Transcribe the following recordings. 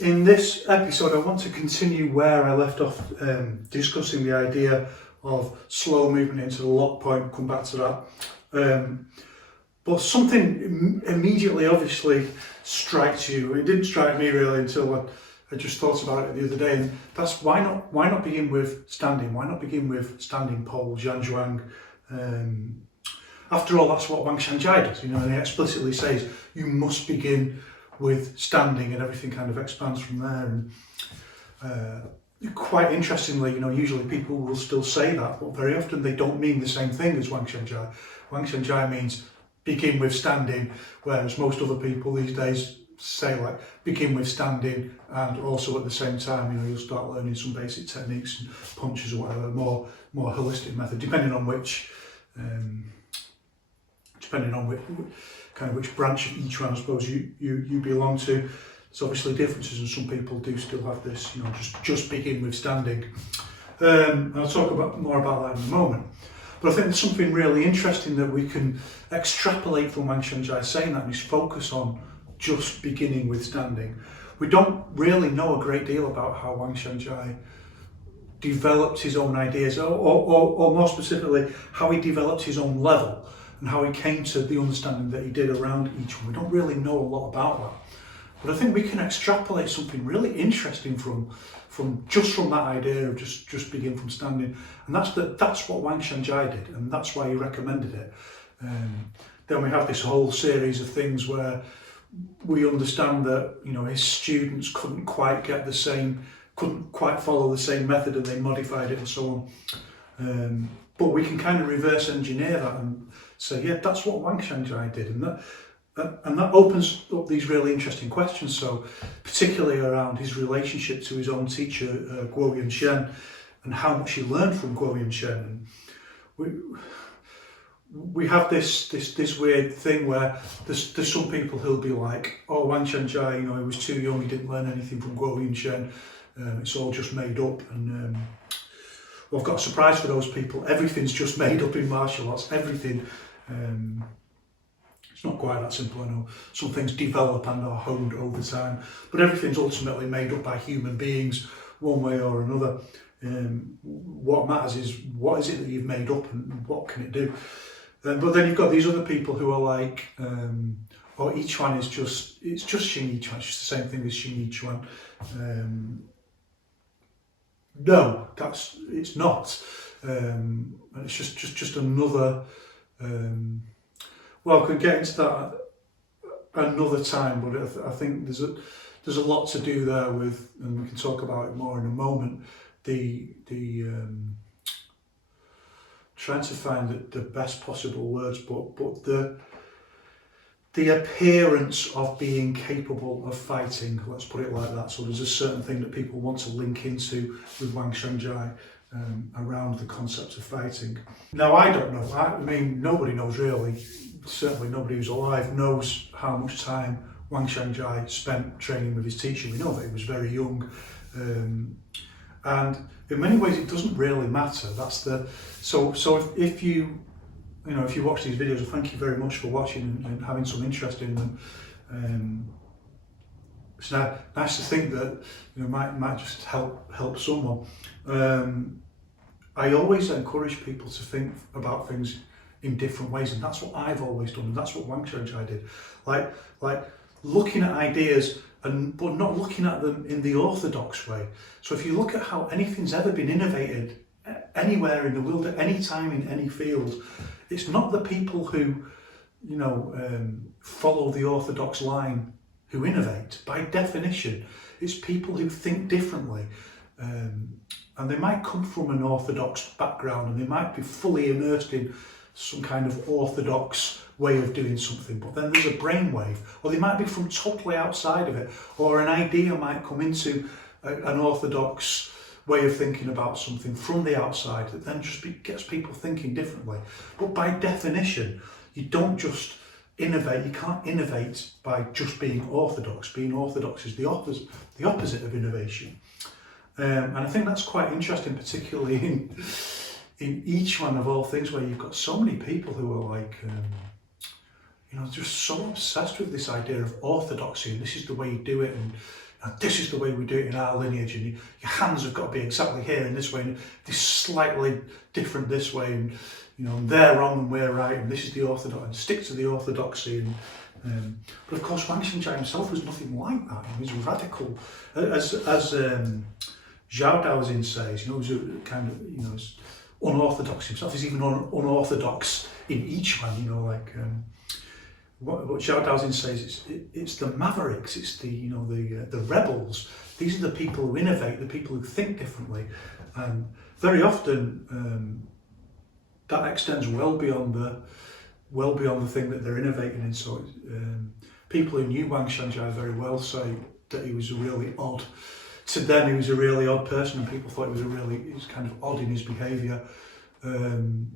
In this episode, I want to continue where I left off, discussing the idea of slow movement into the lock point. Come back to that. But something immediately, obviously, strikes you. It didn't strike me really until I just thought about it the other day, and that's why not begin with standing? Why not begin with standing pole, Xiangzhai? After all, that's what Wang Xiangzhai does. And he explicitly says you must begin with standing, and everything kind of expands from there. And quite interestingly, usually people will still say that, but very often they don't mean the same thing as Wang Xiangzhai. Wang Xiangzhai means begin with standing, whereas most other people these days say like begin with standing, and also at the same time, you'll start learning some basic techniques and punches or whatever, more holistic method, depending on which branch of Yiquan I suppose you belong to. There's obviously differences, and some people do still have this, just begin with standing. And I'll talk more about that in a moment. But I think there's something really interesting that we can extrapolate from Wang Xiangzhai saying that, and his focus on just beginning with standing. We don't really know a great deal about how Wang Xiangzhai developed his own ideas, or more specifically, how he developed his own level, and how he came to the understanding that he did around each one. We don't really know a lot about that. But I think we can extrapolate something really interesting from that idea of just begin from standing, and that's what Wang Xiangzhai did, and that's why he recommended it. Then we have this whole series of things where we understand that his students couldn't quite follow the same method, and they modified it and so on. But we can kind of reverse engineer that and say, yeah, that's what Wang Xiangzhai did, and that opens up these really interesting questions. So, particularly around his relationship to his own teacher, Guo Yunshen, and how much he learned from Guo Yunshen. And we have this weird thing where there's some people who'll be like, oh, Wang Xiangzhai, he was too young, he didn't learn anything from Guo Yunshen. It's all just made up. And well, I've got a surprise for those people. Everything's just made up in martial arts. Everything. It's not quite that simple, I know. Some things develop and are honed over time, but everything's ultimately made up by human beings, one way or another. What matters is what is it that you've made up, and what can it do? But then you've got these other people who are like, Yiquan it's just Xingyiquan, it's just the same thing as Xingyiquan. No, it's not. And it's just another. Well, I could get into that another time, but I think there's a lot to do there with, and we can talk about it more in a moment. Trying to find the best possible words, but the appearance of being capable of fighting, let's put it like that. So there's a certain thing that people want to link into with Wang Xiangzhai around the concept of fighting. Now, I don't know. I mean, nobody knows really. Certainly nobody who's alive knows how much time Wang Xiangzhai spent training with his teacher. We know that he was very young. And in many ways it doesn't really matter. So if you watch these videos, thank you very much for watching and having some interest in them. It's nice to think that might just help someone. I always encourage people to think about things in different ways, and that's what I've always done, and that's what Wang Xiangzhai did. Like looking at ideas, but not looking at them in the orthodox way. So if you look at how anything's ever been innovated anywhere in the world, at any time, in any field, it's not the people who follow the orthodox line who innovate. By definition, it's people who think differently, and they might come from an orthodox background, and they might be fully immersed in some kind of orthodox way of doing something, but then there's a brainwave, or they might be from totally outside of it, or an idea might come into an orthodox way of thinking about something from the outside that then just gets people thinking differently. But by definition, you don't just innovate. You can't innovate by just being orthodox. Being orthodox is the opposite of innovation. And I think that's quite interesting, particularly in Yiquan of all things, where you've got so many people who are like, just so obsessed with this idea of orthodoxy, and this is the way you do it, and and this is the way we do it in our lineage, and your hands have got to be exactly here in this way, and this slightly different this way, and they're wrong and we're right, and this is the orthodox, and stick to the orthodoxy. And but of course, Wang Xiangzhai himself was nothing like that. He was radical, as Zhao Daoxin says. He was a kind of he's unorthodox himself. He's even unorthodox in Yiquan. What Zhao Daoxin says, it's the mavericks, it's the rebels. These are the people who innovate, the people who think differently, and very often that extends well beyond the thing that they're innovating in. So people who knew Wang Xiangzhai very well say that he was a really odd. To them, he was a really odd person, and people thought he was kind of odd in his behaviour, and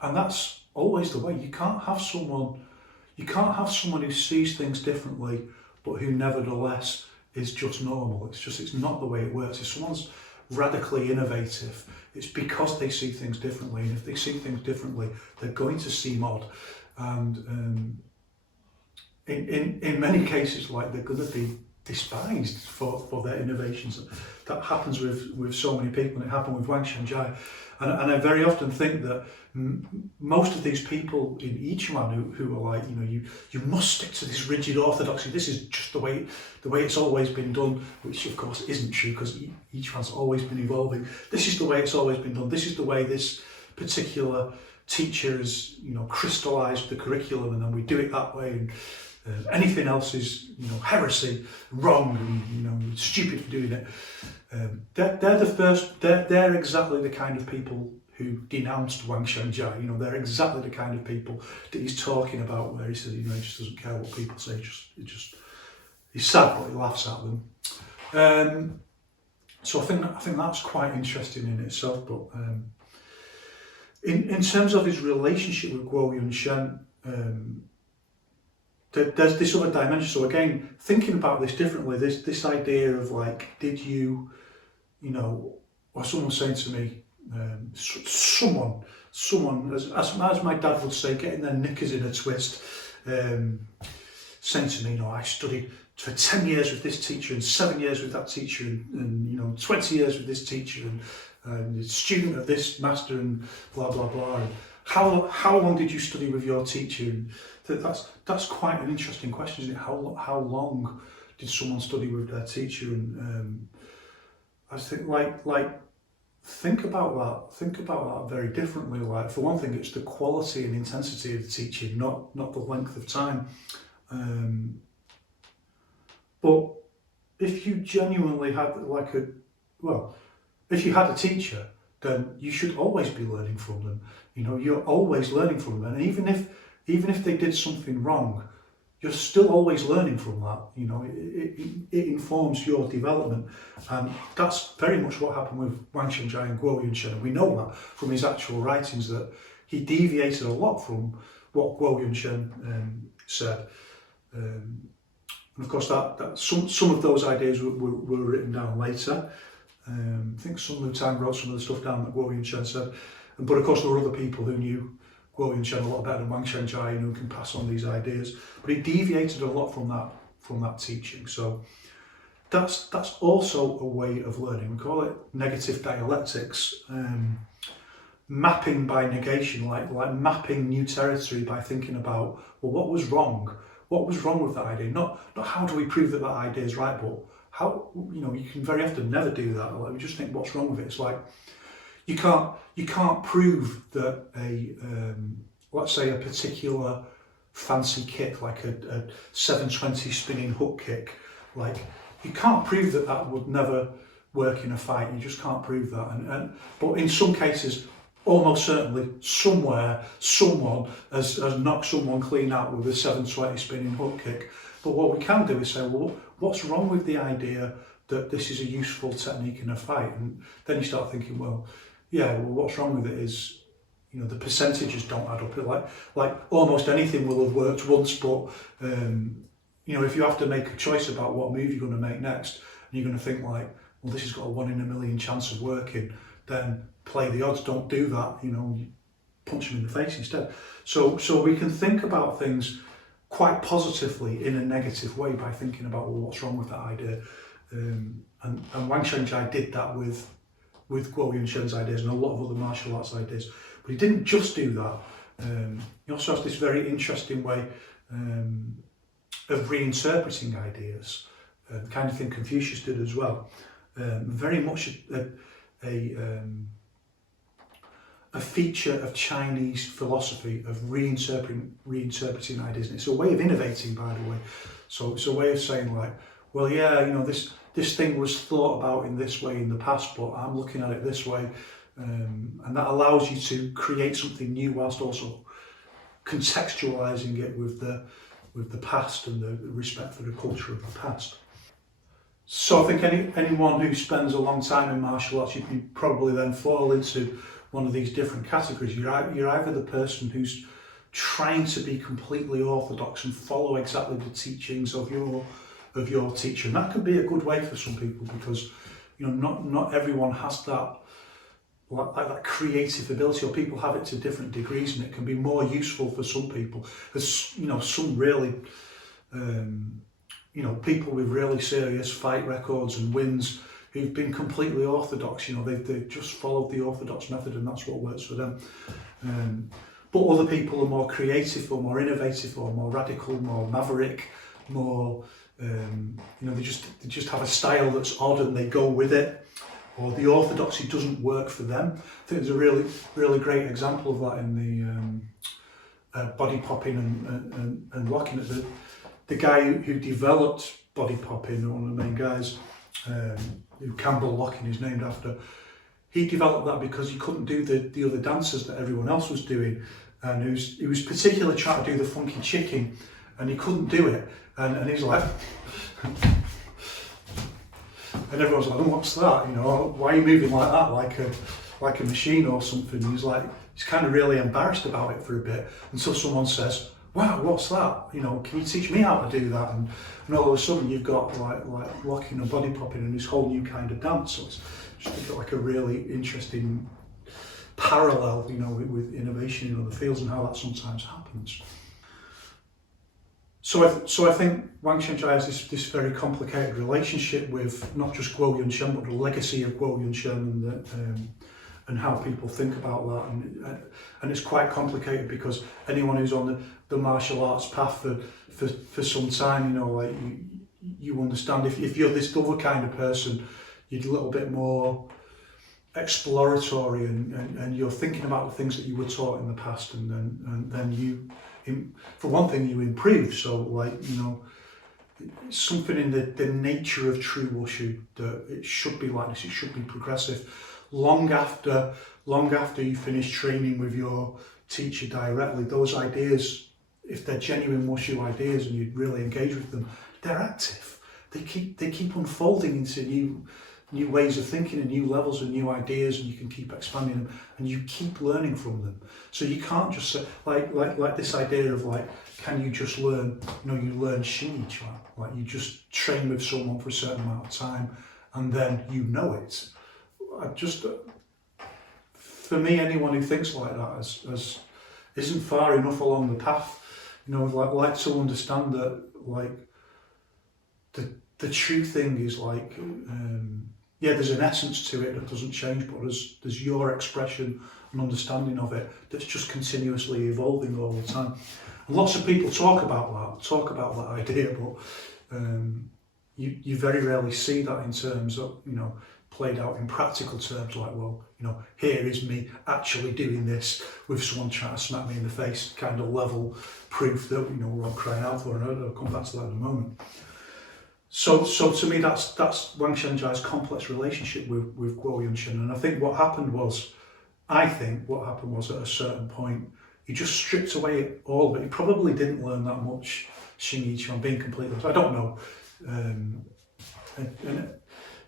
that's always the way. You can't have someone who sees things differently, but who nevertheless is just normal. It's not the way it works. If someone's radically innovative, it's because they see things differently, and if they see things differently, they're going to seem odd, and in many cases, they're going to be despised for their innovations. That happens with so many people, and it happened with Wang Xiangzhai. And I very often think that most of these people in Yiquan who are you must stick to this rigid orthodoxy. This is just the way it's always been done, which of course isn't true, because Yiquan's always been evolving. This is the way it's always been done. This is the way this particular teacher has crystallized the curriculum, and then we do it that way. And anything else is heresy, wrong, and stupid for doing it. They're exactly the kind of people who denounced Wang Xiangzhai. They're exactly the kind of people that he's talking about, where he says he just doesn't care what people say. He's sad, but he laughs at them. So I think that's quite interesting in itself. But in terms of his relationship with Guo Yunshen, there's this other dimension. So again, thinking about this differently, this idea of did you, or someone saying to me, someone, as my dad would say, getting their knickers in a twist, saying to me, I studied for 10 years with this teacher and 7 years with that teacher and 20 years with this teacher and student of this master and blah, blah, blah. And how long did you study with your teacher? And that's quite an interesting question, isn't it? How long did someone study with their teacher? And I think think about that very differently. For one thing, it's the quality and intensity of the teaching, not the length of time. But if you genuinely had if you had a teacher, then you should always be learning from them. You're always learning from them, and even if they did something wrong, you're still always learning from that. It informs your development, and that's very much what happened with Wang Xiangzhai and Guo Yunshen. And we know that from his actual writings, that he deviated a lot from what Guo Yunshen said. And of course, that some of those ideas were written down later. I think Sun Lu Tang wrote some of the stuff down that Guo Yunshen said. But of course, there were other people who knew Guo Yunshen a lot better than Wang Xiangzhai, who can pass on these ideas. But he deviated a lot from that teaching. So that's also a way of learning. We call it negative dialectics, mapping by negation, like mapping new territory by thinking about, well, what was wrong? What was wrong with that idea? Not how do we prove that idea is right, but how, you can very often never do that. We just think, what's wrong with it? It's like, you can't prove that let's say a particular fancy kick, like a 720 spinning hook kick, you can't prove that would never work in a fight. You just can't prove that. But in some cases, almost certainly, somewhere, someone has knocked someone clean out with a 720 spinning hook kick. But what we can do is say, well, what's wrong with the idea that this is a useful technique in a fight? And then you start thinking, what's wrong with it is, the percentages don't add up. Like almost anything will have worked once, but if you have to make a choice about what move you're going to make next, and you're going to think this has got a 1 in a million chance of working, then play the odds. Don't do that. You punch them in the face instead. So we can think about things quite positively in a negative way by thinking about, well, what's wrong with that idea. And Wang Xiangzhai did that with Guo Yunshen's ideas and a lot of other martial arts ideas. But he didn't just do that. He also has this very interesting way of reinterpreting ideas, the kind of thing Confucius did as well. Very much a feature of Chinese philosophy of reinterpreting ideas. And it's a way of innovating, by the way. So it's a way of saying, like, well, yeah, you know, this thing was thought about in this way in the past, but I'm looking at it this way. And that allows you to create something new whilst also contextualizing it with the past and the respect for the culture of the past. So I think anyone who spends a long time in martial arts, you can probably then fall into one of these different categories. You're either the person who's trying to be completely orthodox and follow exactly the teachings of your teacher, and that can be a good way for some people, because you know not everyone has that like that creative ability, or people have it to different degrees, and it can be more useful for some people. There's some really people with really serious fight records and wins who've been completely orthodox. They've just followed the orthodox method, and that's what works for them. But other people are more creative, or more innovative, or more radical, more maverick, more they just have a style that's odd and they go with it, or the orthodoxy doesn't work for them. I think there's a really, really great example of that in the body popping and locking. The guy who developed body popping, one of the main guys, who Campbell Locking is named after, he developed that because he couldn't do the other dances that everyone else was doing, and he was particularly trying to do the funky chicken, and he couldn't do it, and he's like, and everyone's like, oh, what's that? Why are you moving like that, like a machine or something? And he's kind of really embarrassed about it for a bit, until someone says, wow, what's that? Can you teach me how to do that? And all of a sudden you've got like locking and body popping and this whole new kind of dance. So it's just like a really interesting parallel, with innovation in other fields and how that sometimes happens. So I think Wang Xiangzhai has this very complicated relationship with not just Guo Yunshen, but the legacy of Guo Yunshen and how people think about that, and it's quite complicated, because anyone who's on the martial arts path for some time, you understand, if you're this other kind of person, you're a little bit more exploratory, and you're thinking about the things that you were taught in the past, and then you, for one thing, you improve. So something in the nature of true wushu, that it should be like this, it should be progressive. Long after you finish training with your teacher directly, those ideas, if they're genuine wushu ideas and you really engage with them, they're active. They keep unfolding into new ways of thinking and new levels and new ideas, and you can keep expanding them, and you keep learning from them. So you can't just say, like this idea of can you just learn? You learn Xingyiquan, you just train with someone for a certain amount of time, and then it. For me, anyone who thinks like that isn't far enough along the path. Like to understand that the true thing is there's an essence to it that doesn't change, but there's your expression and understanding of it that's just continuously evolving all the time. And lots of people talk about that idea, but you very rarely see that in terms of played out in practical terms, here is me actually doing this with someone trying to smack me in the face, kind of level proof that we're all crying out for, and I'll come back to that in a moment. So to me, that's Wang Xiangzhai's complex relationship with Guo Yunshen, and I think what happened was at a certain point, he just stripped away all of it. He probably didn't learn that much Xingyiquan, being completely honest. I don't know.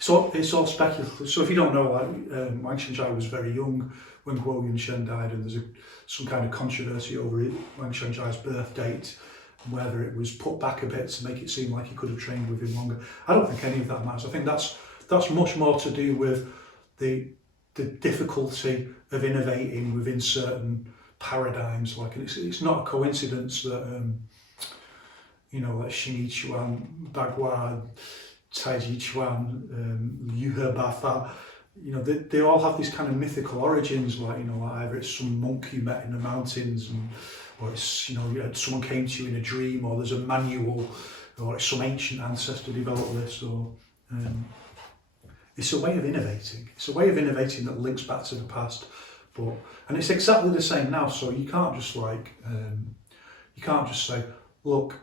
So it's all speculative. So if you don't know, Wang Xiangzhai was very young when Guo Yunshen died, and there's some kind of controversy over Wang Xiangzhai's birth date, whether it was put back a bit to make it seem like he could have trained with him longer. I don't think any of that matters. I think that's much more to do with the difficulty of innovating within certain paradigms. It's not a coincidence that you know, like Xingyiquan, Bagua, Taiji Yuhe Bafa, you know, they all have these kind of mythical origins, like, you know, like either it's some monk you met in the mountains, or it's, you know, someone came to you in a dream, or there's a manual, or it's some ancient ancestor developed this, or it's a way of innovating. It's a way of innovating that links back to the past, and it's exactly the same now. So you can't just like, you can't just say, look,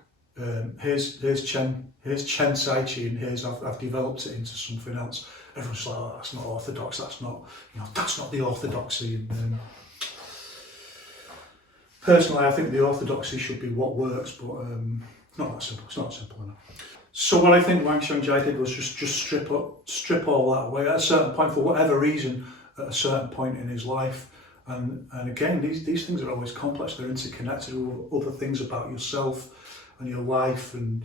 here's Chen Sai Chi, and I've developed it into something else. Everyone's like, oh, that's not orthodox. That's not, you know, that's not the orthodoxy. And personally, I think the orthodoxy should be what works, but not that simple. It's not simple enough. So what I think Wang Xiangzhai did was just strip all that away at a certain point, for whatever reason, at a certain point in his life. And again, these things are always complex. They're interconnected with other things about yourself and your life, and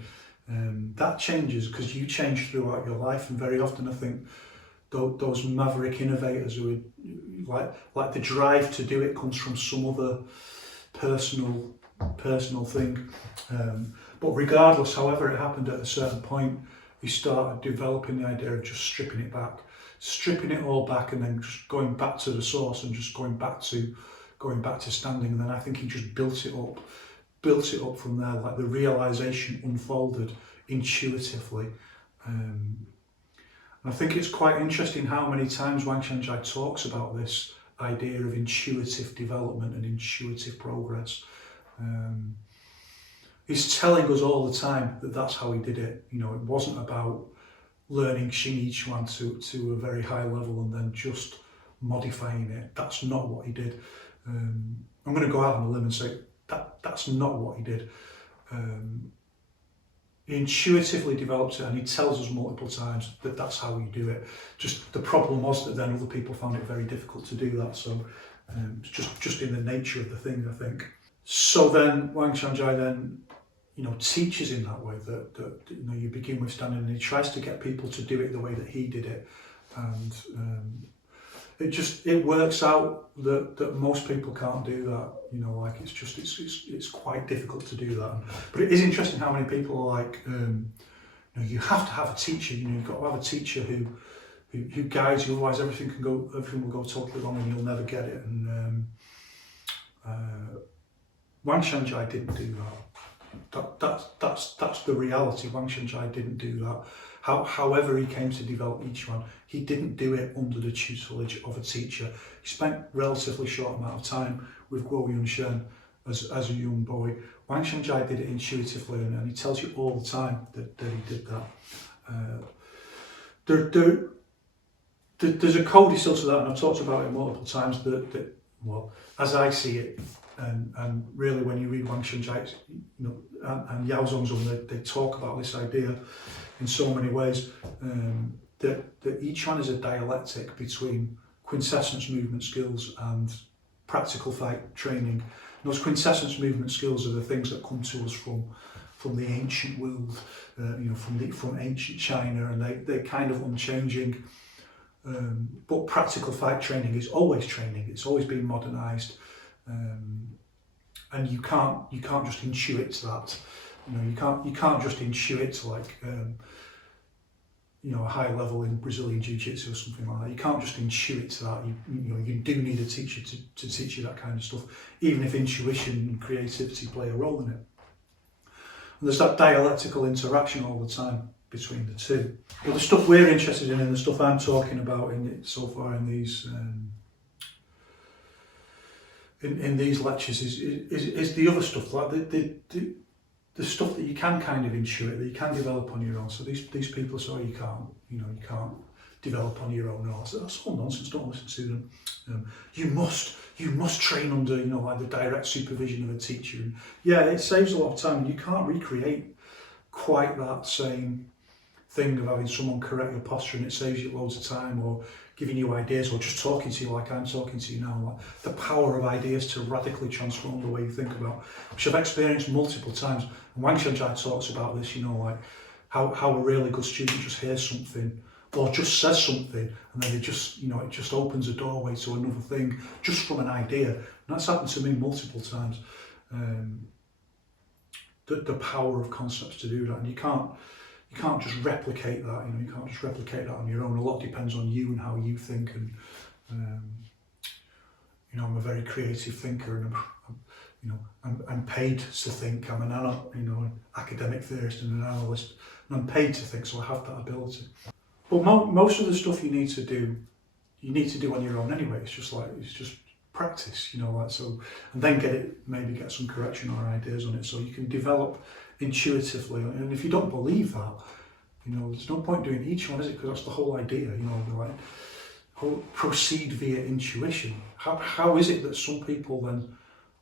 that changes because you change throughout your life. And very often, I think those maverick innovators who are, like the drive to do it comes from some other personal thing. But regardless, however it happened, at a certain point, he started developing the idea of just stripping it all back, and then just going back to the source and just going back to standing. And then I think he just built it up from there. Like the realization unfolded intuitively. And I think it's quite interesting how many times Wang Xiangzhai talks about this idea of intuitive development and intuitive progress. He's telling us all the time that that's how he did it. You know, it wasn't about learning Xingyiquan to a very high level and then just modifying it. That's not what he did. I'm going to go out on a limb and say that's not what he did. He intuitively developed it, and he tells us multiple times that that's how you do it. Just the problem was that then other people found it very difficult to do that. So it's just in the nature of the thing, I think. So then Wang Xiangzhai then, you know, teaches in that way that you know, you begin with standing, and he tries to get people to do it the way that he did it, and it works out that most people can't do that. You know, like it's quite difficult to do that. But it is interesting how many people are like, you know, you have to have a teacher. You know, you've got to have a teacher who guides you. Otherwise, everything will go totally wrong, and you'll never get it. And Wang Xiangzhai didn't do that. That's the reality. Wang Xiangzhai didn't do that. However he came to develop Yiquan, he didn't do it under the tutelage of a teacher. He spent a relatively short amount of time with Guo Yunshen as a young boy. Wang Xiangzhai did it intuitively, and he tells you all the time that he did that. There's a codicil to that, and I've talked about it multiple times, that well, as I see it, and really when you read Wang Xiangzhai, you know, and Yao Zongzong, they talk about this idea in so many ways, that each one is a dialectic between quintessence movement skills and practical fight training. And those quintessence movement skills are the things that come to us from the ancient world, you know, from ancient China, and they're kind of unchanging. But practical fight training is always training. It's always been modernised, and you can't just intuit that. You know, you can't just intuit like you know, a high level in Brazilian Jiu-Jitsu or something like that. You can't just intuit that. You know, you do need a teacher to teach you that kind of stuff, even if intuition and creativity play a role in it. And there's that dialectical interaction all the time between the two. But the stuff we're interested in, and the stuff I'm talking about so far in these in these lectures, is the other stuff, like the stuff that you can kind of intuit, that you can develop on your own. So these people say, oh, you can't develop on your own. No, that's all nonsense. Don't listen to them. You must train under, you know, like the direct supervision of a teacher. And yeah, it saves a lot of time, and you can't recreate quite that same thing of having someone correct your posture, and it saves you loads of time, or giving you ideas, or just talking to you like I'm talking to you now. Like the power of ideas to radically transform the way you think about, which I've experienced multiple times. And Wang Xiangzhai talks about this, you know, like how a really good student just hears something or just says something, and then it just opens a doorway to another thing just from an idea. And that's happened to me multiple times. the power of concepts to do that, and you can't just replicate that. You know, you can't just replicate that on your own. A lot depends on you and how you think, and you know, I'm a very creative thinker, and I'm paid to think. I'm an academic theorist and an analyst, and I'm paid to think, so I have that ability. But most of the stuff you need to do on your own anyway. It's just practice, you know, like so, and then maybe get some correction or ideas on it, so you can develop intuitively. And if you don't believe that, you know, there's no point doing each one, is it? Because that's the whole idea, you know, like proceed via intuition. How is it that some people then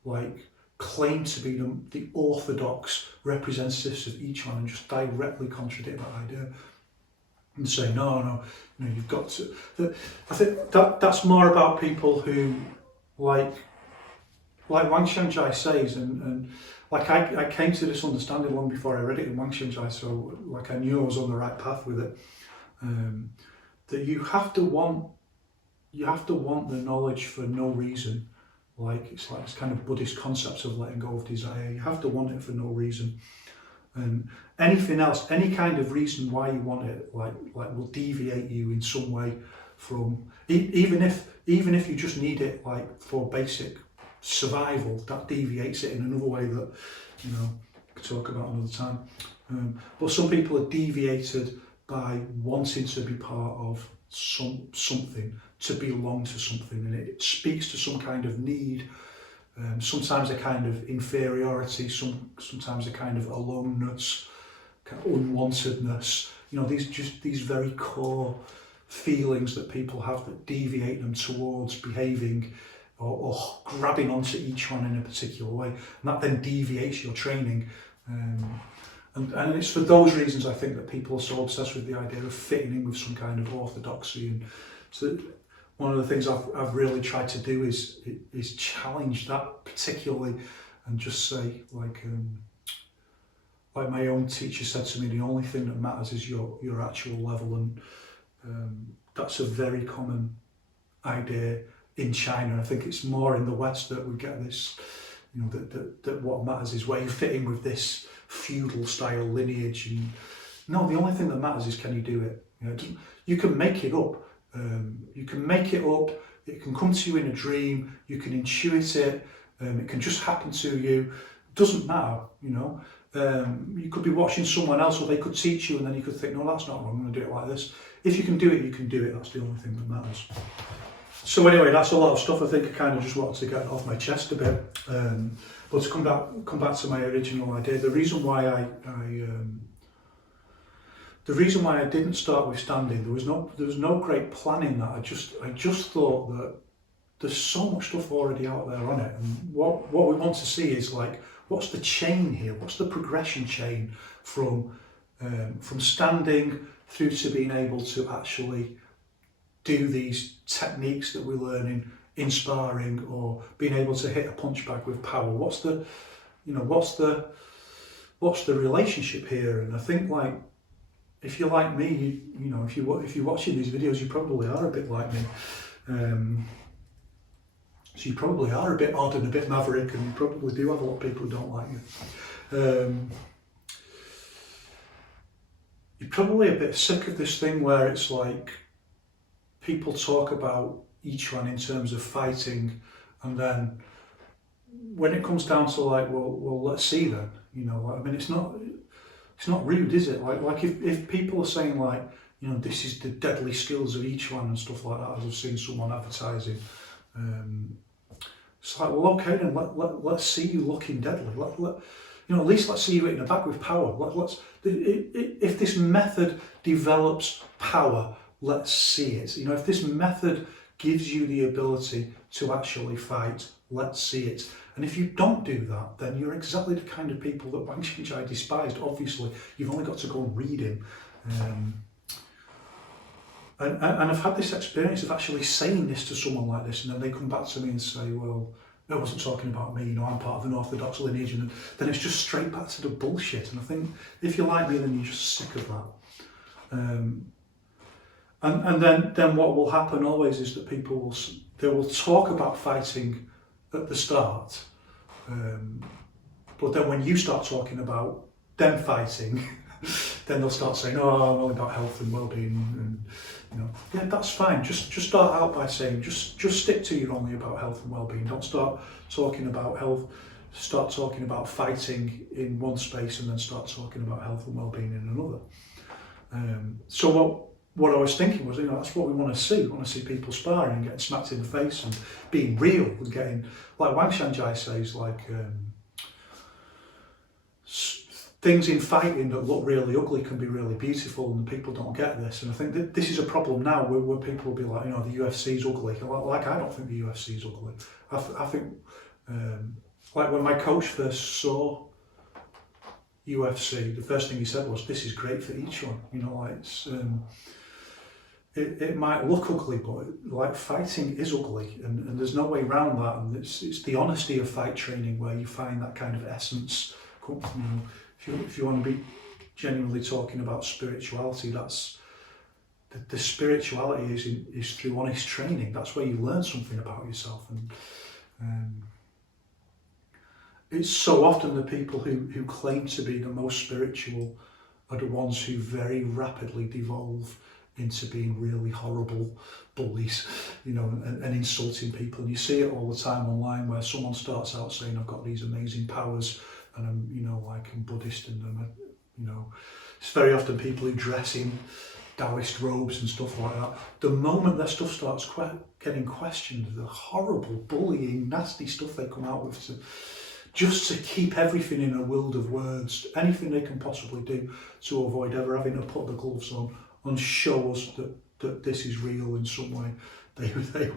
like claim to be the orthodox representatives of each one and just directly contradict that idea and say no, you've got to. I think that's more about people who like Wang Xiangzhai says, and like I came to this understanding long before I read it in Wang Xiangzhai, so like I knew I was on the right path with it. That you have to want the knowledge for no reason. Like it's like this kind of Buddhist concept of letting go of desire. You have to want it for no reason, and anything else, any kind of reason why you want it, like will deviate you in some way from even if you just need it like for basic survival, that deviates it in another way that, you know, we could talk about another time. But some people are deviated by wanting to be part of something, to belong to something, and it speaks to some kind of need, sometimes a kind of inferiority, sometimes a kind of aloneness, kind of unwantedness. You know, these very core feelings that people have that deviate them towards behaving or grabbing onto each one in a particular way, and that then deviates your training. And it's for those reasons I think that people are so obsessed with the idea of fitting in with some kind of orthodoxy. And so one of the things I've really tried to do is challenge that particularly, and just say like my own teacher said to me, the only thing that matters is your actual level, and that's a very common idea in China. I think it's more in the West that we get this, you know, that what matters is where you fit in with this feudal style lineage. And no, the only thing that matters is, can you do it? You know, you can make it up. It can come to you in a dream. You can intuit it. It can just happen to you. It doesn't matter, you know. You could be watching someone else, or they could teach you, and then you could think, no, that's not wrong, I'm going to do it like this. If you can do it, you can do it. That's the only thing that matters. So anyway, that's a lot of stuff I think I kind of just wanted to get off my chest a bit. But to come back to my original idea, the reason why I didn't start with standing, there was no great plan in that. I just thought that there's so much stuff already out there on it, and what we want to see is like, what's the chain here? What's the progression chain from standing through to being able to actually do these techniques that we're learning in sparring, or being able to hit a punch bag with power? What's the relationship here? And I think, like, if you're like me, you know, if you're watching these videos, you probably are a bit like me. So you probably are a bit odd and a bit maverick, and you probably do have a lot of people who don't like you. You're probably a bit sick of this thing where it's like people talk about each one in terms of fighting, and then when it comes down to like, well, let's see then, you know. I mean, it's not rude, is it? Like if people are saying like, you know, this is the deadly skills of each one and stuff like that, as I've seen someone advertising, it's like, well, okay then, let's see you looking deadly. You know, at least let's see you hitting a bag with power. If this method develops power, let's see it. You know, if this method gives you the ability to actually fight, let's see it. And if you don't do that, then you're exactly the kind of people that Wang Xiangzhai despised. Obviously, you've only got to go and read him. And I've had this experience of actually saying this to someone like this, and then they come back to me and say, well, I wasn't talking about me, you know, I'm part of an orthodox lineage, and then it's just straight back to the bullshit. And I think if you're like me, then you're just sick of that. And then what will happen always is that people will talk about fighting at the start, But then when you start talking about them fighting, then they'll start saying, oh, I'm all about health and well-being, and yeah, that's fine. Just start out by saying, just stick to you're only about health and well-being. Don't start talking about health, start talking about fighting in one space and then start talking about health and well-being in another. So what I was thinking was, that's what we want to see. We want to see people sparring and getting smacked in the face and being real and getting, like Wang Xiangzhai says, like things in fighting that look really ugly can be really beautiful, and people don't get this. And I think that this is a problem now where people will be like, the UFC's ugly. Like, I don't think the UFC's ugly. I think, like when my coach first saw UFC, the first thing he said was, this is great for each one. It might look ugly, but like fighting is ugly, and there's no way around that. And it's the honesty of fight training where you find that kind of essence. If you want to be genuinely talking about spirituality, that's the spirituality is through honest training. That's where you learn something about yourself. And it's so often the people who claim to be the most spiritual are the ones who very rapidly devolve into being really horrible bullies, and insulting people. And you see it all the time online where someone starts out saying, I've got these amazing powers, and I'm Buddhist, and it's very often people who dress in Taoist robes and stuff like that. The moment their stuff starts getting questioned, the horrible, bullying, nasty stuff they come out with, just to keep everything in a world of words, anything they can possibly do to avoid ever having to put the gloves on and show us that this is real in some way, they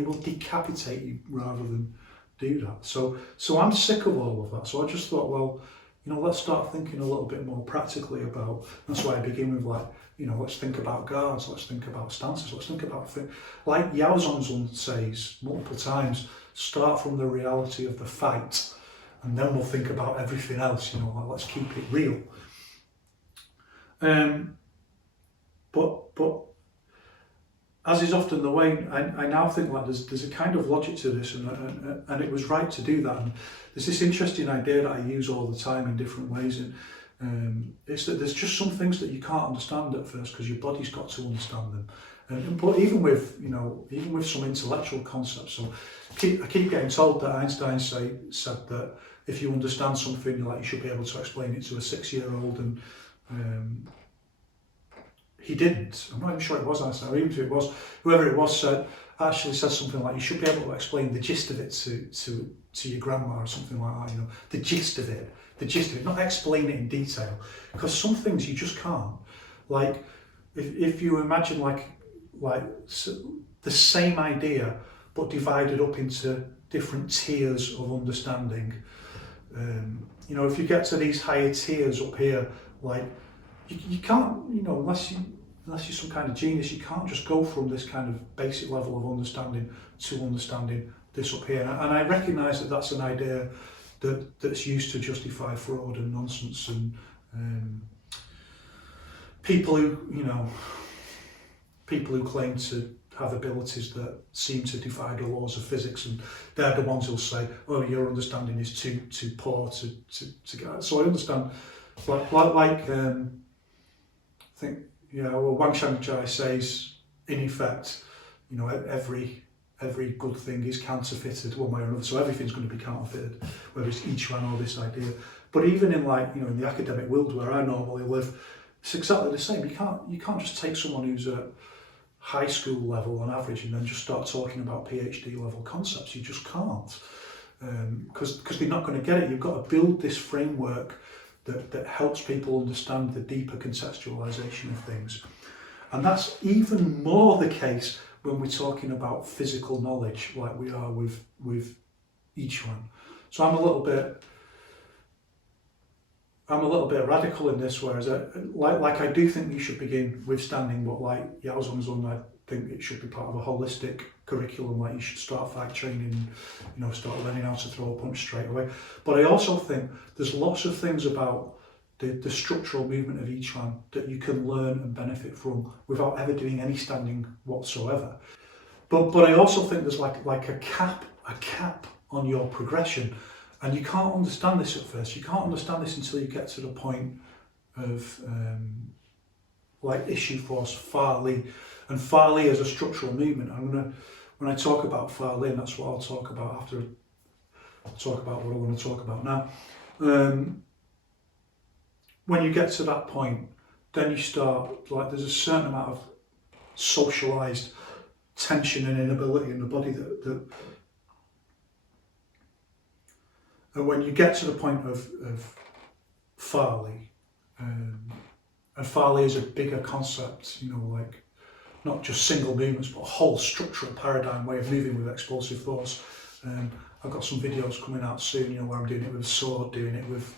will decapitate you rather than do that. So I'm sick of all of that. So I just thought, well, let's start thinking a little bit more practically about, that's why I begin with let's think about guards, let's think about stances, let's think about things. Like Xiangzhai says multiple times, start from the reality of the fight, and then we'll think about everything else, let's keep it real. But as is often the way, I now think like there's a kind of logic to this, and it was right to do that. And there's this interesting idea that I use all the time in different ways, and it's that there's just some things that you can't understand at first because your body's got to understand them. But even with some intellectual concepts, so I keep getting told that Einstein said that if you understand something, you should be able to explain it to a 6-year-old, and he didn't. I'm not even sure it was Einstein, or even if it was, whoever it was actually said something like, you should be able to explain the gist of it to your grandma or something like that, the gist of it, not explain it in detail, because some things you just can't. Like, if you imagine like the same idea, but divided up into different tiers of understanding, if you get to these higher tiers up here, like, you can't, unless you're some kind of genius, you can't just go from this kind of basic level of understanding to understanding this up here. And I recognise that that's an idea that's used to justify fraud and nonsense, and people who claim to have abilities that seem to defy the laws of physics, and they're the ones who'll say, oh, your understanding is too poor to get. So I understand, I think, Wang Xiangzhai says, in effect, every good thing is counterfeited one way or another, so everything's going to be counterfeited, whether it's Yiquan or this idea. But even in in the academic world where I normally live, it's exactly the same. You can't just take someone who's at high school level on average and then just start talking about PhD level concepts. You just can't, because they're not going to get it. You've got to build this framework that helps people understand the deeper contextualization of things. And that's even more the case when we're talking about physical knowledge, like we are with each one. So I'm a little bit radical in this, whereas I do think you should begin with standing, but like Xiangzhai, I think it should be part of a holistic curriculum. Like, you should start fight training, start learning how to throw a punch straight away. But I also think there's lots of things about the structural movement of each one that you can learn and benefit from without ever doing any standing whatsoever. But I also think there's like a cap on your progression. And you can't understand this at first. You can't understand this until you get to the point of like issue force, Fa Li. And Fa Li is a structural movement. When I talk about Fa Li, that's what I'll talk about after I talk about what I want to talk about now. When you get to that point, then you start, like, there's a certain amount of socialized tension and inability in the body that and when you get to the point of Fa Li, and Fa Li is a bigger concept, you know, like not just single movements, but a whole structural paradigm way of moving with explosive force. I've got some videos coming out soon, you know, where I'm doing it with a sword, doing it with,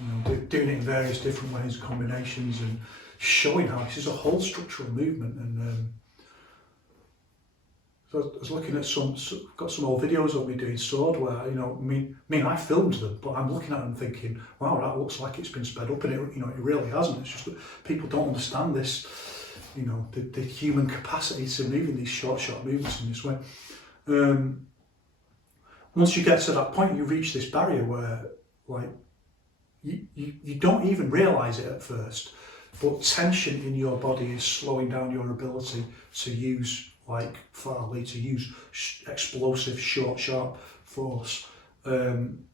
you know, doing it in various different ways, combinations, and showing how this is a whole structural movement. And so I was looking at got some old videos of me doing sword where, you know, I filmed them, but I'm looking at them thinking, wow, that looks like it's been sped up, and it, you know, it really hasn't. It's just that people don't understand this, you know, the human capacity to move in these short movements in this way. Once you get to that point, you reach this barrier where, like, you don't even realise it at first, but tension in your body is slowing down your ability to use, like, Fa Li, to use explosive, short, sharp force. And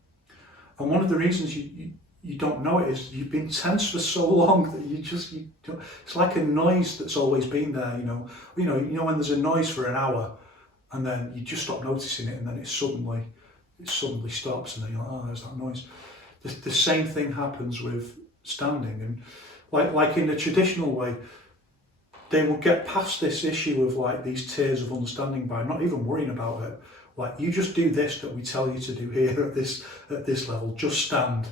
one of the reasons you don't know it is you've been tense for so long that you don't, it's like a noise that's always been there, you know when there's a noise for an hour and then you just stop noticing it, and then it suddenly stops, and then you're like, oh, there's that noise. The same thing happens with standing, and like in the traditional way, they will get past this issue of, like, these tiers of understanding by not even worrying about it. Like, you just do this that we tell you to do here at this level, just stand.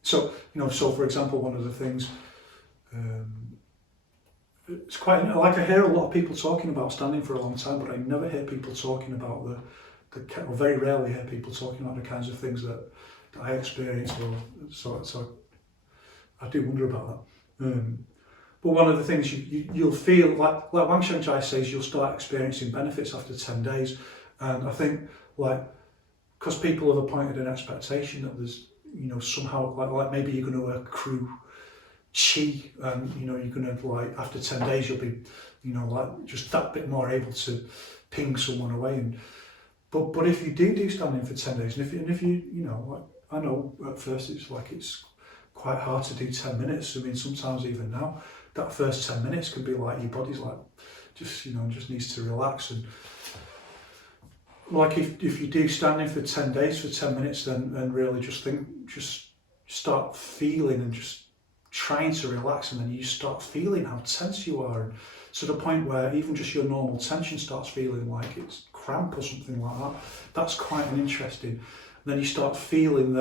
So for example, one of the things, it's quite, like, I hear a lot of people talking about standing for a long time, but I never hear people talking about or very rarely hear people talking about the kinds of things that I experienced. So I do wonder about that. But one of the things you'll feel, like Wang Xiangzhai says, you'll start experiencing benefits after 10 days. And I think, like, because people have appointed an expectation that there's, you know, somehow, like maybe you're going to accrue chi, and, you know, you're going to, like, after 10 days you'll be, you know, like, just that bit more able to ping someone away. And but if you do standing for 10 days, and if you, you know, like, I know at first it's quite hard to do 10 minutes. I mean, sometimes even now, that first 10 minutes could be like your body's like, just needs to relax. And like, if you do standing for 10 days for 10 minutes, then really just start feeling and just trying to relax, and then you start feeling how tense you are, and to the point where even just your normal tension starts feeling like it's cramp or something like that. That's quite an interesting. And then you start feeling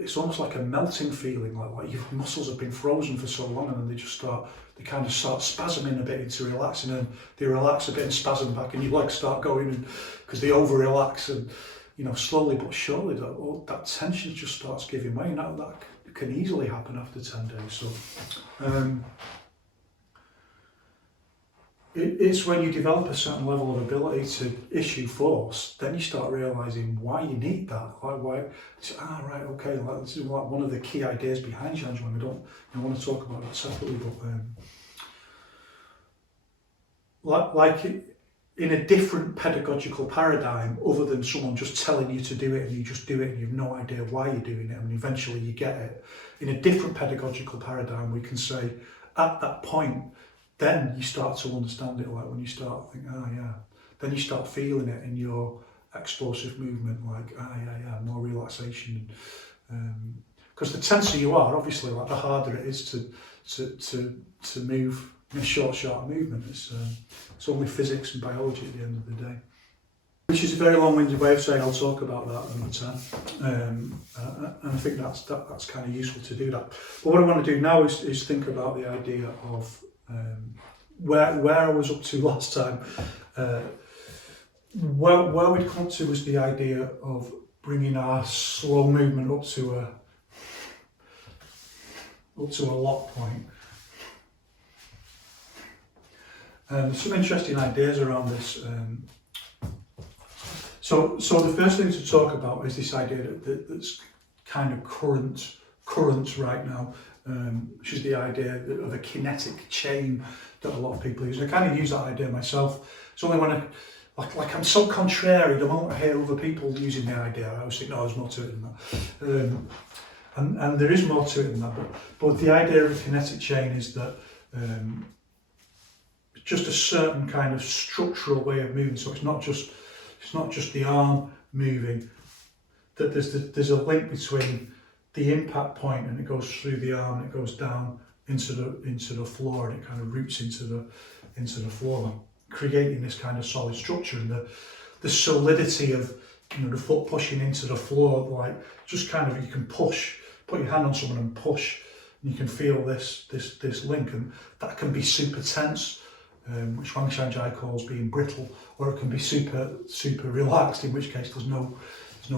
it's almost like a melting feeling, like your muscles have been frozen for so long, and then they kind of start spasming a bit into relaxing, and they relax a bit and spasm back, and your legs start going, and because they over relax, and, you know, slowly but surely that tension just starts giving way, and that can easily happen after 10 days. So it's when you develop a certain level of ability to issue force, then you start realizing why you need that. Like, why? Right, okay. Like, this is like one of the key ideas behind Xiangzhai. I want to talk about that separately, but like in a different pedagogical paradigm, other than someone just telling you to do it and you just do it and you have no idea why you're doing it, and eventually you get it. In a different pedagogical paradigm, we can say at that point, then you start to understand it, like when you start thinking, then you start feeling it in your explosive movement, like, more relaxation. Because the tenser you are, obviously, like, the harder it is to move in a short movement. It's only physics and biology at the end of the day. Which is a very long-winded way of saying I'll talk about that another time. And I think that's kind of useful to do that. But what I want to do now is think about the idea of where I was up to last time. Where we'd come to was the idea of bringing our slow movement up to a lock point. Some interesting ideas around this. So the first thing to talk about is this idea that's kind of current right now, which is the idea of a kinetic chain that a lot of people use. And I kind of use that idea myself. It's only when I'm so contrary, the moment I hear other people using the idea, I always think, no, there's more to it than that. And there is more to it than that. But the idea of a kinetic chain is that just a certain kind of structural way of moving. So it's not just the arm moving. That there's a link between the impact point, and it goes through the arm, and it goes down into the floor, and it kind of roots into the floor, creating this kind of solid structure. And the solidity of the foot pushing into the floor, like just kind of, you can put your hand on someone and push, and you can feel this link, and that can be super tense, which Wang Xiangzhai calls being brittle, or it can be super relaxed, in which case there's no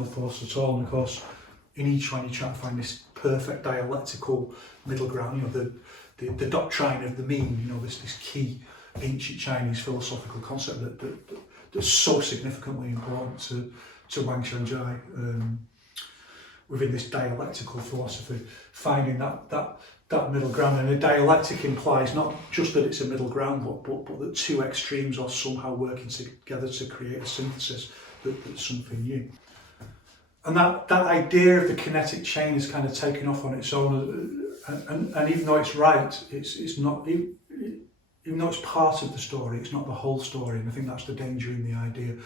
force at all. And of course, in each one you try to find this perfect dialectical middle ground. The doctrine of the mean. This key ancient Chinese philosophical concept that's so significantly important to Wang Xiangzhai within this dialectical philosophy, finding that middle ground. And a dialectic implies not just that it's a middle ground, but that two extremes are somehow working together to create a synthesis that's something new. And that idea of the kinetic chain is kind of taken off on its own, and even though it's right, it's not. Even though it's part of the story, it's not the whole story, and I think that's the danger in the idea,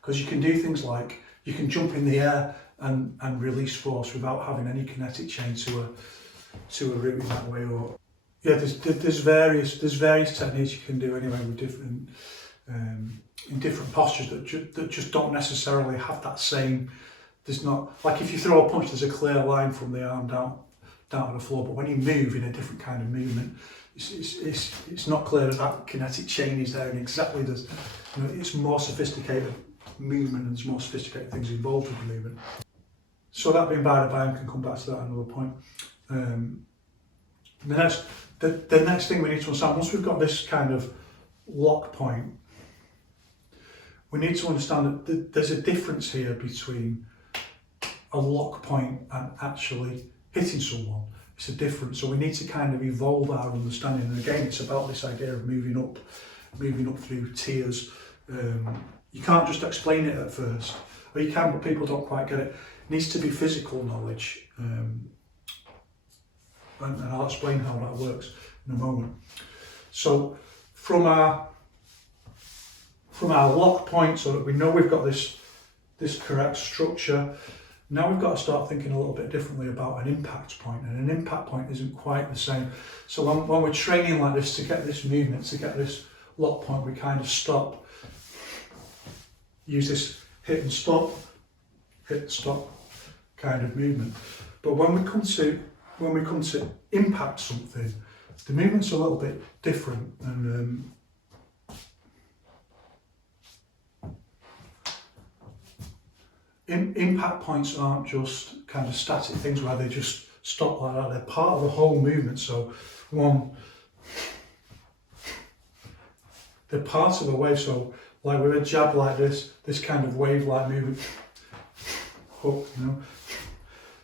because you can do things like you can jump in the air and release force without having any kinetic chain to a route in that way. Or there's various techniques you can do anyway with different in different postures that just don't necessarily have that same. There's not, like if you throw a punch, there's a clear line from the arm down to the floor, but when you move in a different kind of movement, it's not clear that kinetic chain is there, and exactly there's, it's more sophisticated movement, and there's more sophisticated things involved with the movement. So that being by the by, I can come back to that at another point. The next thing we need to understand, once we've got this kind of lock point, we need to understand that there's a difference here between a lock point and actually hitting someone. It's a difference, so we need to kind of evolve our understanding. And again, it's about this idea of moving up through tiers. You can't just explain it at first, or you can, but people don't quite get it. It needs to be physical knowledge, and I'll explain how that works in a moment. So from our lock point, so that we know we've got this correct structure, now we've got to start thinking a little bit differently about an impact point, and an impact point isn't quite the same. So when we're training like this, to get this movement, to get this lock point, we kind of stop, use this hit and stop kind of movement. But when we come to impact something, the movement's a little bit different, and impact points aren't just kind of static things where they just stop like that. They're part of the whole movement. So they're part of a wave. So like with a jab like this kind of wave-like movement, hook,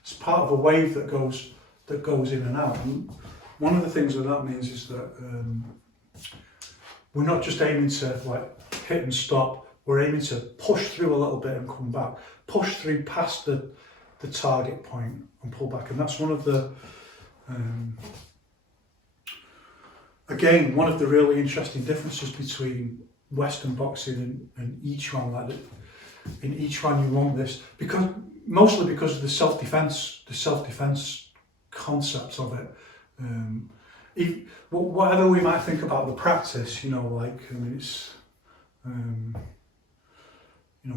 it's part of a wave that goes in and out. And one of the things that means is that we're not just aiming to like hit and stop. We're aiming to push through a little bit and come back, push through past the target point and pull back. And that's one of the, again, one of the really interesting differences between Western boxing and Yiquan. Like in Yiquan, you want this mostly because of the self-defense concept of it. Whatever we might think about the practice, it's.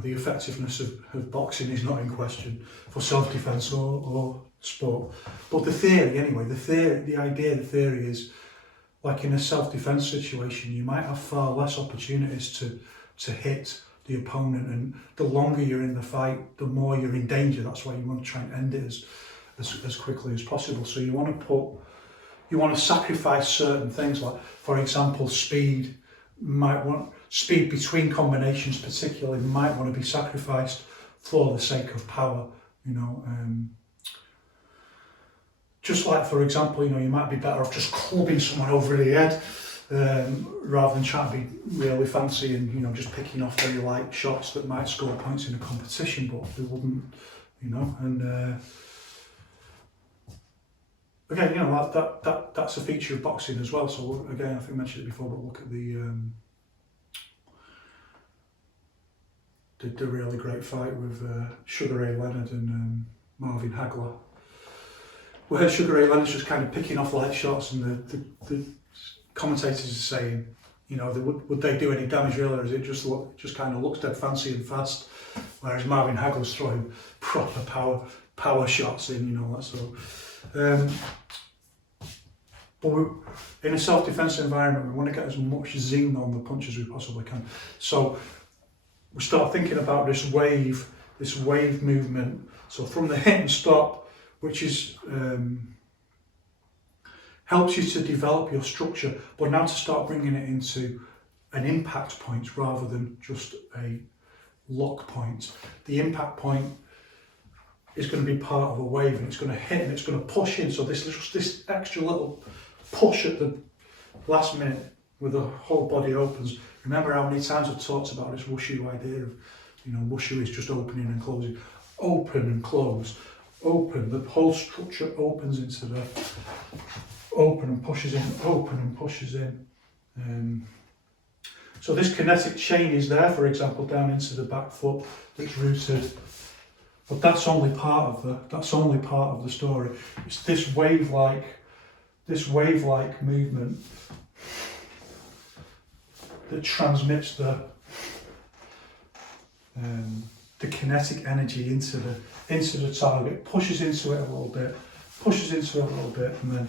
The effectiveness of boxing is not in question for self-defense or sport. But the theory is, like in a self-defense situation, you might have far less opportunities to hit the opponent, and the longer you're in the fight, the more you're in danger. That's why you want to try and end it as quickly as possible. So you want to sacrifice certain things, like, for example, speed. speed between combinations particularly might want to be sacrificed for the sake of power, you know. Just like, for example, you know, you might be better off just clubbing someone over the head rather than trying to be really fancy and, you know, just picking off very light shots that might score points in a competition, but they wouldn't, you know. And again, you know, that's a feature of boxing as well. So again, I think I mentioned it before, but look at the really great fight with Sugar Ray Leonard and Marvin Hagler, where Sugar Ray Leonard's just kind of picking off light shots, and the commentators are saying, you know, would they do any damage really, or is it just kind of looks dead fancy and fast, whereas Marvin Hagler's throwing proper power shots in, you know, that sort of. But in a self-defense environment, we want to get as much zing on the punch as we possibly can. So we start thinking about this wave movement. So from the hit and stop, which is helps you to develop your structure, but now to start bringing it into an impact point rather than just a lock point. The impact point is going to be part of a wave, and it's going to hit and it's going to push in. So this extra little push at the last minute where the whole body opens. Remember how many times I've talked about this wushu idea of, you know, wushu is just opening and closing. Open and close. Open, the whole structure opens into the open and pushes in, open and pushes in. So this kinetic chain is there, for example, down into the back foot that's rooted, but that's only part of the story. It's this wave-like movement that transmits the kinetic energy into the target, pushes into it a little bit, and then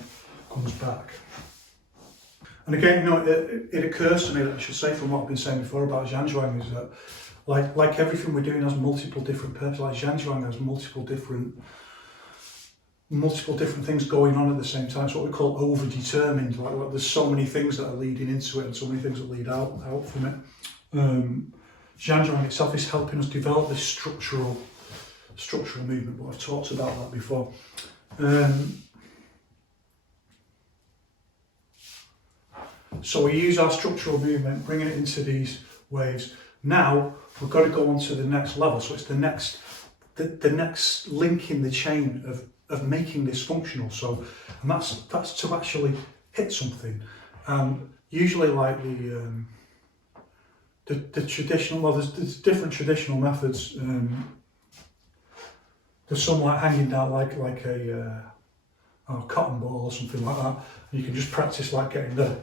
comes back. And again, you know, it occurs to me that I should say, from what I've been saying before about Xiangzhai, is that like everything we're doing has multiple different purposes. Like Xiangzhai has multiple different things going on at the same time. It's what we call over-determined. Like there's so many things that are leading into it and so many things that lead out from it. Xiangzhai itself is helping us develop this structural movement, but I've talked about that before. So we use our structural movement, bringing it into these waves. Now we've got to go on to the next level. So it's the next link in the chain of making this functional. So, and that's to actually hit something. Usually, like the traditional, well, there's different traditional methods. There's some like hanging down like a cotton ball or something like that. And you can just practice like getting the.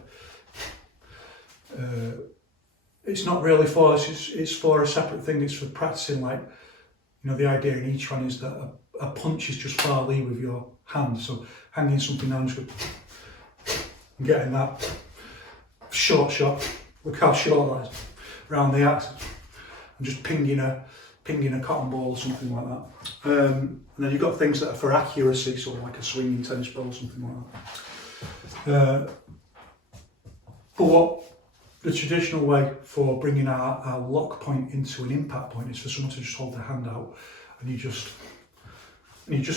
It's not really for this, it's for a separate thing. It's for practicing, like, you know, the idea in each one is that a punch is just far lee with your hand. So hanging something down, just and getting that short shot, look how short that is, around the axis, and just pinging a cotton ball or something like that. And then you've got things that are for accuracy, sort of like a swinging tennis ball or something like that. But what the traditional way for bringing our lock point into an impact point is for someone to just hold their hand out, and you just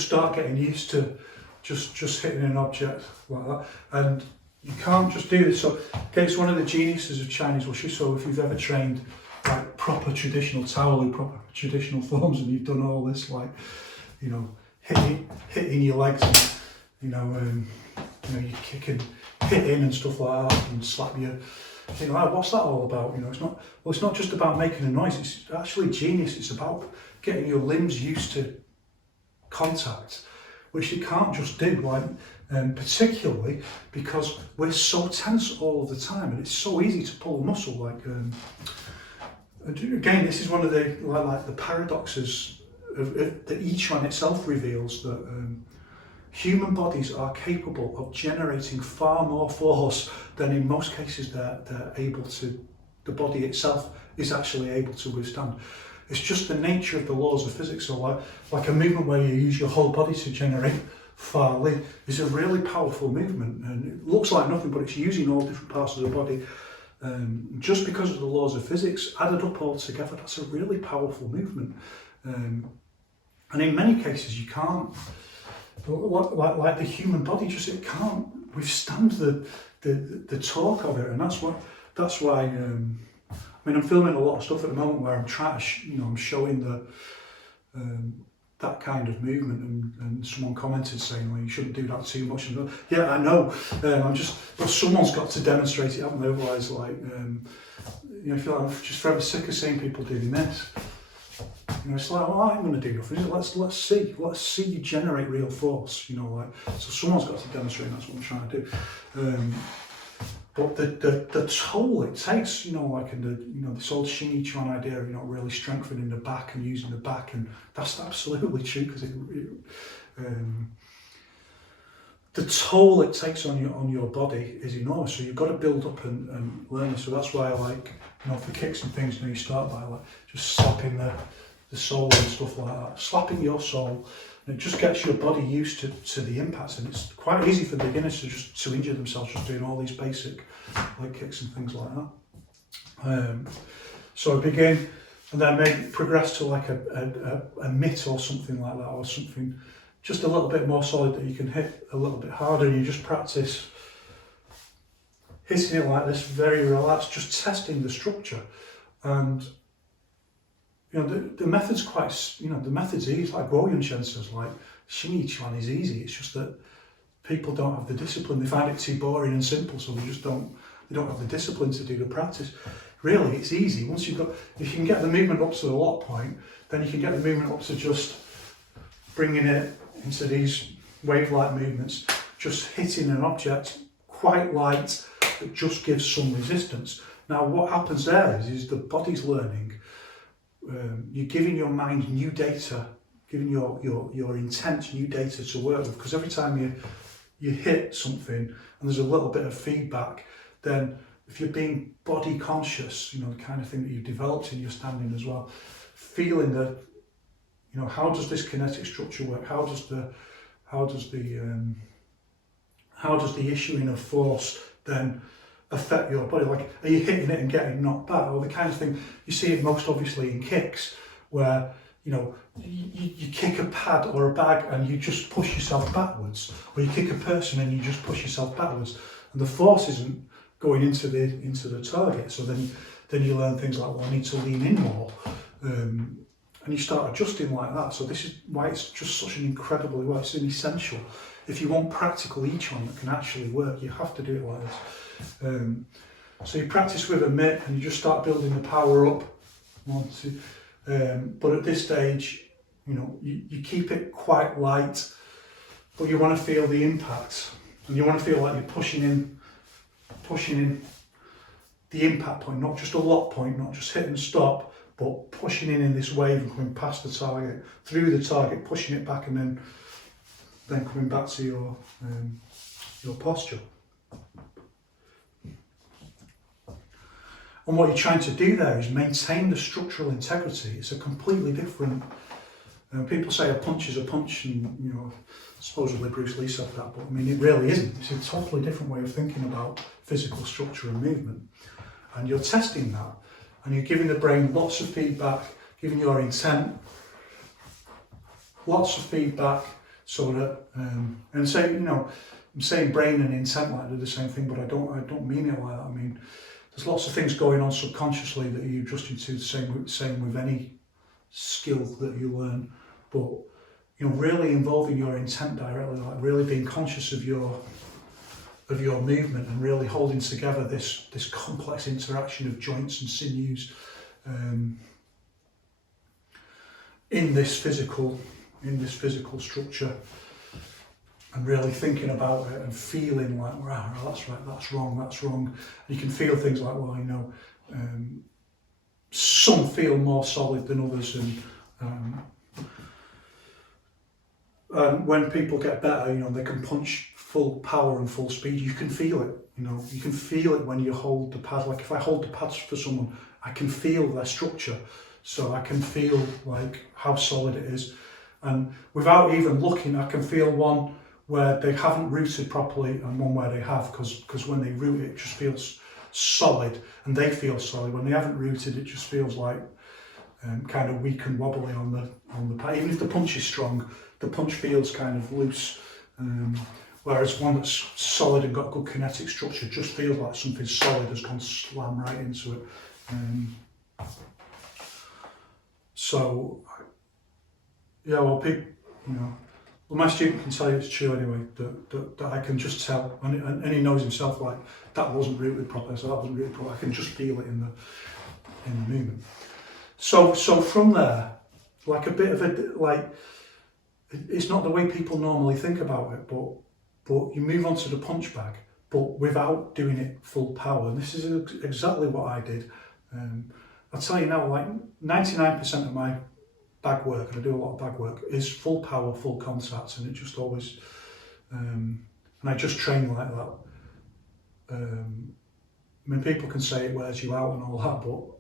start getting used to just hitting an object like that. And you can't just do this. So okay, it's one of the geniuses of Chinese wushu. So if you've ever trained like proper traditional Taolu, proper traditional forms, and you've done all this, like, you know, hitting your legs, and you know, you kick and hit in and stuff like that, and slap your. You know, what's that all about? You know, it's not just about making a noise. It's actually genius. It's about getting your limbs used to contact, which you can't just do. Like, particularly because we're so tense all the time, and it's so easy to pull a muscle. Like, again, this is one of the like the paradoxes that Yiquan itself reveals, that human bodies are capable of generating far more force than in most cases they're able to, the body itself is actually able to withstand. It's just the nature of the laws of physics. So like a movement where you use your whole body to generate far is a really powerful movement, and it looks like nothing, but it's using all different parts of the body just because of the laws of physics, added up all together, that's a really powerful movement. And in many cases, you can't, like the human body, it can't withstand the torque of it, and that's why. I mean, I'm filming a lot of stuff at the moment where I'm trying to, I'm showing that kind of movement, and someone commented saying, well, you shouldn't do that too much. And yeah, I know. But someone's got to demonstrate it, haven't they? Otherwise, I feel like I'm just very sick of seeing people doing this. It's like, well, I'm going to do nothing. Let's see you generate real force. So someone's got to demonstrate. And that's what I'm trying to do. But the toll it takes, like in this old Xingyiquan idea of really strengthening the back and using the back, and that's absolutely true, because the toll it takes on your body is enormous. So you've got to build up and learn it. So that's why I like, for kicks and things, you start by just slapping the sole and stuff like that, slapping your sole. And it just gets your body used to the impacts, and it's quite easy for beginners to injure themselves just doing all these basic leg kicks and things like that. So I begin, and then maybe progress to like a mitt or something like that, or something just a little bit more solid that you can hit a little bit harder, and you just practice hitting it like this, very relaxed, just testing the structure. And the method's the method's easy. Like Guo Yunshen says, like Xingyiquan is easy. It's just that people don't have the discipline. They find it too boring and simple, so they don't have the discipline to do the practice. Really, it's easy. If you can get the movement up to the lock point, then you can get the movement up to just bringing it into these wave-like movements, just hitting an object quite light that just gives some resistance. Now, what happens there is the body's learning. You're giving your mind new data, giving your intent new data to work with, because every time you hit something and there's a little bit of feedback, then if you're being body conscious, the kind of thing that you've developed in your standing as well, feeling that, how does this kinetic structure work? How does the issuing of force then affect your body? Like, are you hitting it and getting knocked back? Or the kind of thing you see it most obviously in kicks, where you kick a pad or a bag and you just push yourself backwards, or you kick a person and you just push yourself backwards, and the force isn't going into the target. So then you learn things like, well, I need to lean in more, and you start adjusting like that. So this is why it's just such an incredibly well. It's an essential. If you want practical Yiquan that can actually work, you have to do it like this. So you practice with a mitt and you just start building the power up. But at this stage, you keep it quite light, but you want to feel the impact, and you want to feel like you're pushing in the impact point, not just a lock point, not just hit and stop, but pushing in this wave and coming past the target, through the target, pushing it back, and then coming back to your posture. And what you're trying to do there is maintain the structural integrity. It's a completely different. People say a punch is a punch, and supposedly Bruce Lee said that, but I mean, it really isn't. It's a totally different way of thinking about physical structure and movement. And you're testing that, and you're giving the brain lots of feedback, giving your intent lots of feedback, so that and say, I'm saying brain and intent like they're the same thing, but I don't mean it like that. I mean, there's lots of things going on subconsciously that you adjust into, the same with any skill that you learn, but really involving your intent directly, like really being conscious of your movement, and really holding together this complex interaction of joints and sinews in this physical structure, and really thinking about it and feeling like, wow, that's right, that's wrong. And you can feel things like, well, some feel more solid than others, and when people get better, they can punch full power and full speed. You can feel it, you can feel it when you hold the pad. Like if I hold the pads for someone, I can feel their structure, so I can feel like how solid it is. And without even looking, I can feel one where they haven't rooted properly and one where they have, because when they root, it just feels solid, and they feel solid. When they haven't rooted, it just feels like kind of weak and wobbly on the pad. Even if the punch is strong, the punch feels kind of loose. Whereas one that's solid and got good kinetic structure just feels like something solid has gone slam right into it. So, yeah, well, people, you know, well, my student can tell you it's true anyway, that I can just tell, and he knows himself, like, that wasn't rooted properly, so that wasn't rooted properly. I can just feel it in the movement. So from there, like a bit of a, like, it's not the way people normally think about it, but you move on to the punch bag, but without doing it full power. And this is exactly what I did. I'll tell you now, like 99% of my bag work, and I do a lot of bag work, is full power, full contact, and it just always, and I just train like that. I mean, people can say it wears you out and all that, but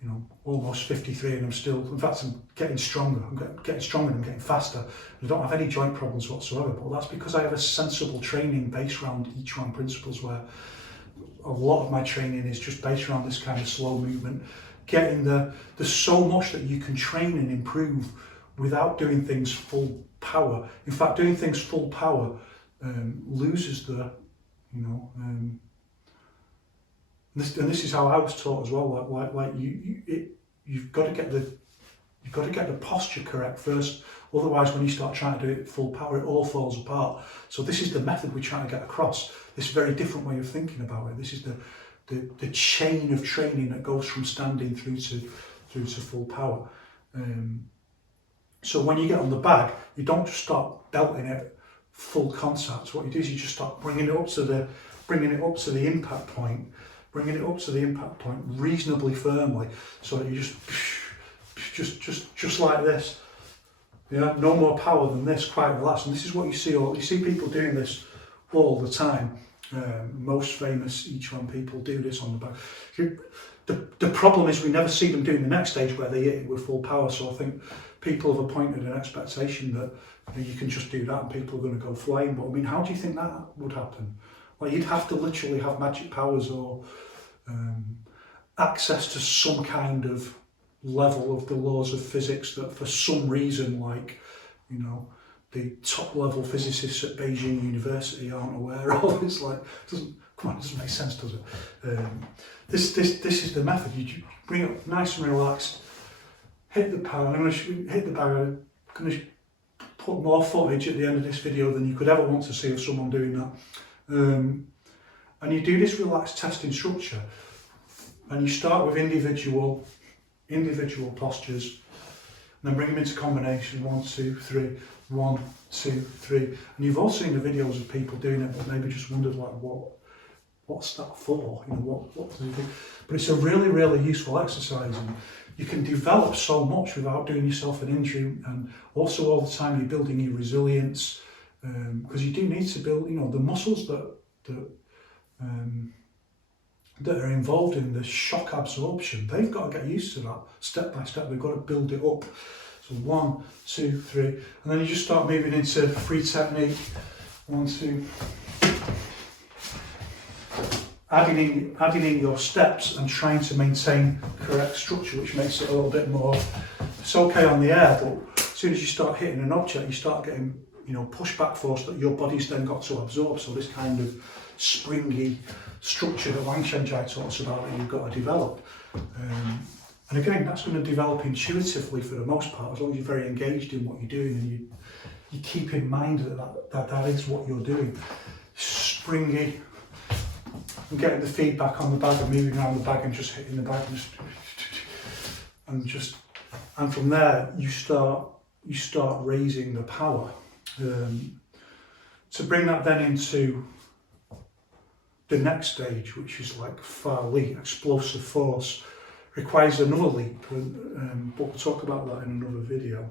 you know, almost 53 and I'm still, in fact, I'm getting stronger. I'm getting stronger and I'm getting faster. I don't have any joint problems whatsoever, but that's because I have a sensible training based around Yiquan principles, where a lot of my training is just based around this kind of slow movement. There's so much that you can train and improve without doing things full power. In fact, doing things full power loses the, you know, this is how I was taught as well. Like you've got to get the posture correct first. Otherwise, when you start trying to do it full power, it all falls apart. So this is the method we're trying to get across. This very different way of thinking about it. This is the chain of training that goes from standing through to full power. So when you get on the bag, you don't just start belting it full contact. What you do is you just start bringing it up to the impact point. Bringing it up to the impact point reasonably firmly, so that you just like this. Yeah, no more power than this, quite relaxed. And this is what you see people doing this all the time. Most famous Yiquan people do this on the back. The problem is we never see them doing the next stage where they hit it with full power. So I think people have appointed an expectation that you can just do that and people are going to go flying. But I mean, how do you think that would happen? Like, you'd have to literally have magic powers or access to some kind of level of the laws of physics that for some reason, like, you know, the top level physicists at Beijing University aren't aware of. It's like, it doesn't make sense, does it? This is the method. You bring it nice and relaxed, hit the power. I'm going to hit the bag. I'm going to put more footage at the end of this video than you could ever want to see of someone doing that. And you do this relaxed testing structure, and you start with individual postures, and then bring them into combination, 1, 2, 3, 1, 2, 3. And you've all seen the videos of people doing it, but maybe just wondered, like, what's that for? You know, what does it do? But it's a really, really useful exercise, and you can develop so much without doing yourself an injury, and also all the time you're building your resilience, because you do need to build, you know, the muscles that are involved in the shock absorption. They've got to get used to that step by step. They've got to build it up. So 1, 2, 3, and then you just start moving into free technique. 1, 2. Adding in your steps and trying to maintain correct structure, which makes it a little bit more. It's okay on the air, but as soon as you start hitting an object, you start getting, you know, pushback force that your body's then got to absorb. So this kind of springy structure that Wang Xiangzhai talks about that you've got to develop. And again, that's going to develop intuitively for the most part, as long as you're very engaged in what you're doing and you keep in mind that is what you're doing. Springy, and getting the feedback on the bag and moving around the bag and just hitting the bag and from there you start raising the power. To bring that then into the next stage, which is like Fa Li, explosive force, requires another leap, but we'll talk about that in another video.